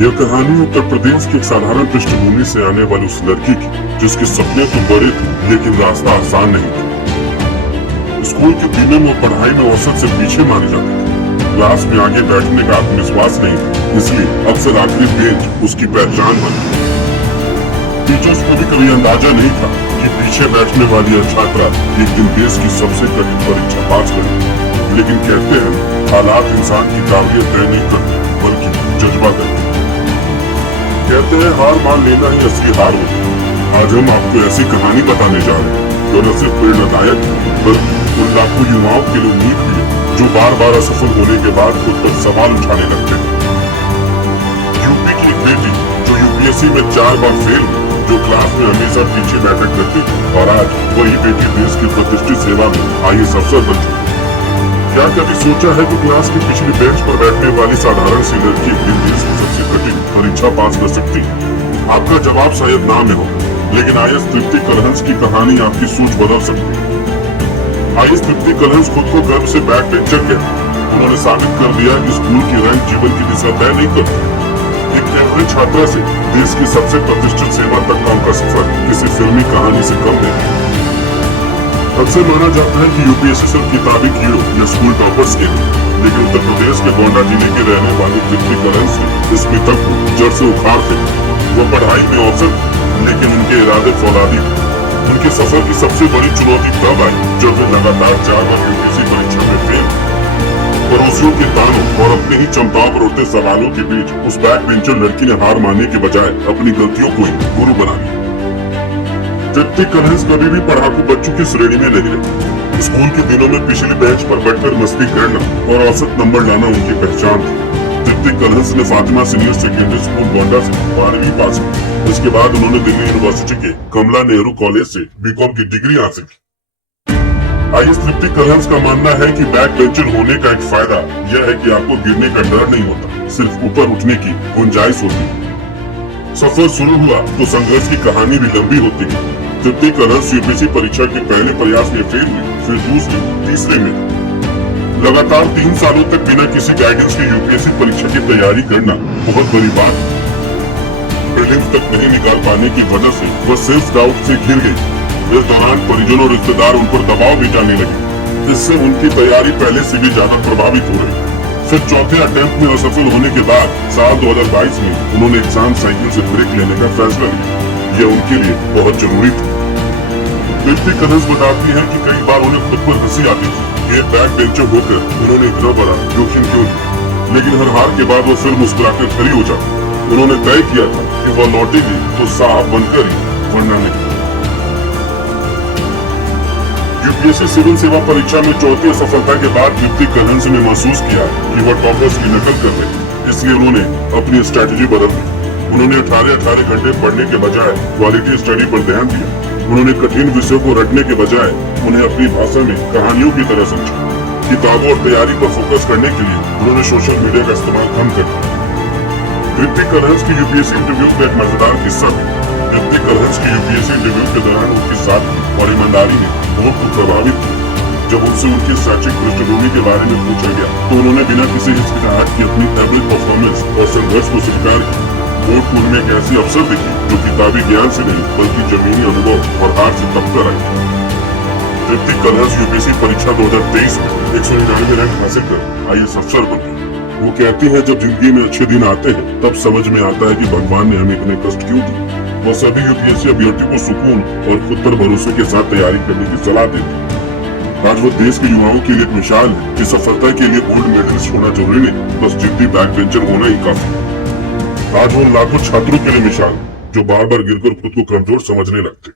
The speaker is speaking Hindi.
यह कहानी उत्तर प्रदेश की एक साधारण पृष्ठभूमि से आने वाली उस लड़की की जिसके सपने तो बड़े थे लेकिन रास्ता आसान नहीं था। स्कूल के दिनों में पढ़ाई में औसत से पीछे माने जाते थे। क्लास में आगे बैठने का आत्मविश्वास नहीं था, इसलिए अक्सर आखिरी बेंच उसकी पहचान बन गई। टीचर्स को भी कभी अंदाजा नहीं था कि पीछे बैठने वाली यह छात्रा एक दिन देश की सबसे कठिन परीक्षा पास करेगी। लेकिन कहते हैं हालात इंसान की काबिलियत तय नहीं करते बल्कि जज्बा करते। कहते हैं हार मान लेना ही असली हार होती है। आज हम आपको ऐसी कहानी बताने जा रहे हैं जो न सिर्फ प्रेरणादायक बल्कि उन लाखों युवाओं के लिए उम्मीद भी है जो बार बार असफल होने के बाद खुद पर सवाल उठाने लगते हैं। यूपी की एक बेटी जो यूपीएससी में 4 बार फेल हुई, जो क्लास में हमेशा पीछे बैठा करती थी और आज वही बेटी देश की प्रतिष्ठित सेवा में आईएएस अफसर बन चुकी है। क्या कभी सोचा है कि क्लास की पिछली बेंच पर बैठने वाली साधारण सी लड़की एक दिन देश की सबसे कठिन परीक्षा पास कर सकती है? आपका जवाब शायद ना में हो, लेकिन आईएएस तृप्ति कलहंस की कहानी आपकी सोच बदल सकती है। आईएएस तृप्ति कलहंस खुद को गर्व से बैक बेंचर कहती। उन्होंने साबित कर दिया कि स्कूल की रैंक जीवन की दिशा तय नहीं करती। एक एवरेज छात्रा से देश की सबसे प्रतिष्ठित सेवा तक का उनका सफर किसी फिल्मी कहानी से कम नहीं। अक्सर माना जाता है कि यूपीएससी सिर्फ किताबी कीड़ों या स्कूल टॉपर्स के लिए, लेकिन उत्तर प्रदेश के गोंडा जिले के रहने वाली तृप्ति कलहंस ने इस मिथक को जड़ से उखाड़ फेंका। वो पढ़ाई में औसत लेकिन उनके इरादे फौलादी थे। उनके सफर की सबसे बड़ी चुनौती तब आई जब वे लगातार 4 बार यूपीएससी परीक्षा में फेल। पड़ोसियों के तानों और अपनी ही क्षमताओं पर उठते सवालों के बीच उस बैक बेंचर लड़की ने हार मानने के बजाय अपनी गलतियों को ही गुरु बना लिया। तृप्ति कलहंस कभी भी पढ़ाकू बच्चों की श्रेणी में नहीं रही। स्कूल के दिनों में पिछली बेंच पर बैठकर मस्ती करना और औसत नंबर लाना उनकी पहचान थी। तृप्ति कलहंस ने Fatima senior secondary school Gonda से 12वीं पास की। इसके बाद उन्होंने दिल्ली यूनिवर्सिटी के कमला नेहरू कॉलेज से बीकॉम की डिग्री हासिल की। आईएएस तृप्ति कलहंस का मानना है कि बैक बेंचर होने का एक फायदा यह है कि आपको गिरने का डर नहीं होता, सिर्फ ऊपर उठने की गुंजाइश होती है। सफर शुरू हुआ तो संघर्ष की कहानी भी लंबी होती है। तृप्ति कलहंस यूपीएससी परीक्षा के पहले प्रयास में फेल हुई, फिर दूसरे, तीसरे में। लगातार 3 सालों तक बिना किसी गाइडेंस के यूपीएससी परीक्षा की तैयारी करना बहुत बड़ी बात है। प्रीलिम्स तक नहीं निकाल पाने की वजह से वह सेल्फ डाउट से घिर गई। इस दौरान परिजनों और रिश्तेदार उन पर दबाव भी डालने लगे। इससे उनकी तैयारी पहले से भी ज्यादा प्रभावित हो रही। फिर चौथे अटेम्प्ट में असफल होने के बाद साल 2022 में उन्होंने एग्जाम साइकिल से ब्रेक लेने का फैसला लिया। यह उनके लिए बहुत जरूरी था। तृप्ति कलहंस बताती है कि कई बार उन्हें खुद पर हंसी आती थी। ये बैक बेंचर होकर उन्होंने इतना बड़ा जोखिम क्यों लिया, लेकिन हर हार के बाद वो फिर मुस्कुराकर खड़ी हो जाती। उन्होंने तय किया था कि वह लौटेगी तो साहब बनकर ही, वरना नहीं। यूपीएससी सिविल सेवा परीक्षा में चौथी असफलता के बाद तृप्ति कलहंस ने महसूस किया कि वह टॉपर्स की नकल कर रहे, इसलिए उन्होंने अपनी स्ट्रैटेजी बदल दी। उन्होंने 18 घंटे पढ़ने के बजाय क्वालिटी स्टडी पर ध्यान दिया। उन्होंने कठिन विषयों को रटने के बजाय उन्हें अपनी भाषा में कहानियों की तरह समझा। किताबों और तैयारी पर फोकस करने के लिए उन्होंने सोशल मीडिया का इस्तेमाल कम कर दिया। तृप्ति कलहंस की यूपीएससी इंटरव्यू का एक मजेदार किस्सा भी। तृप्ति कलहंस की यूपीएससी इंटरव्यू के दौरान उनकी सादगी और ईमानदारी ने बहुत को प्रभावित किया। जब उनसे उनकी शैक्षिक पृष्ठभूमि के बारे में पूछा गया तो उन्होंने बिना किसी हिचकिचाहट की अपनी एवरेज परफॉर्मेंस और संघर्ष को स्वीकार किया। बोर्ड स्कूल में एक ऐसी अवसर दिखी जो किताबी ज्ञान से नहीं बल्कि जमीनी अनुभव और हार से तब कर आई। तृप्ति कलहंस यूपीएससी परीक्षा 2023 में 199 रैंक हासिल कर आईएएस अफसर बन गई। वो कहती है जब जिंदगी में अच्छे दिन आते हैं तब समझ में आता है कि भगवान ने हमें इतने कष्ट क्यों दिए। वो सभी यूपीएससी अभ्यर्थी को सुकून और खुद पर भरोसे के साथ तैयारी करने की सलाह देती है। आज वो देश के युवाओं के लिए एक मिसाल है कि सफलता के लिए गोल्ड मेडलिस्ट होना जरूरी नहीं, बस जिद्दी बैक बेंचर होना ही काफी। आज वो लाखों छात्रों के लिए मिसाल जो बार बार गिरकर खुद को कमजोर समझने लगते।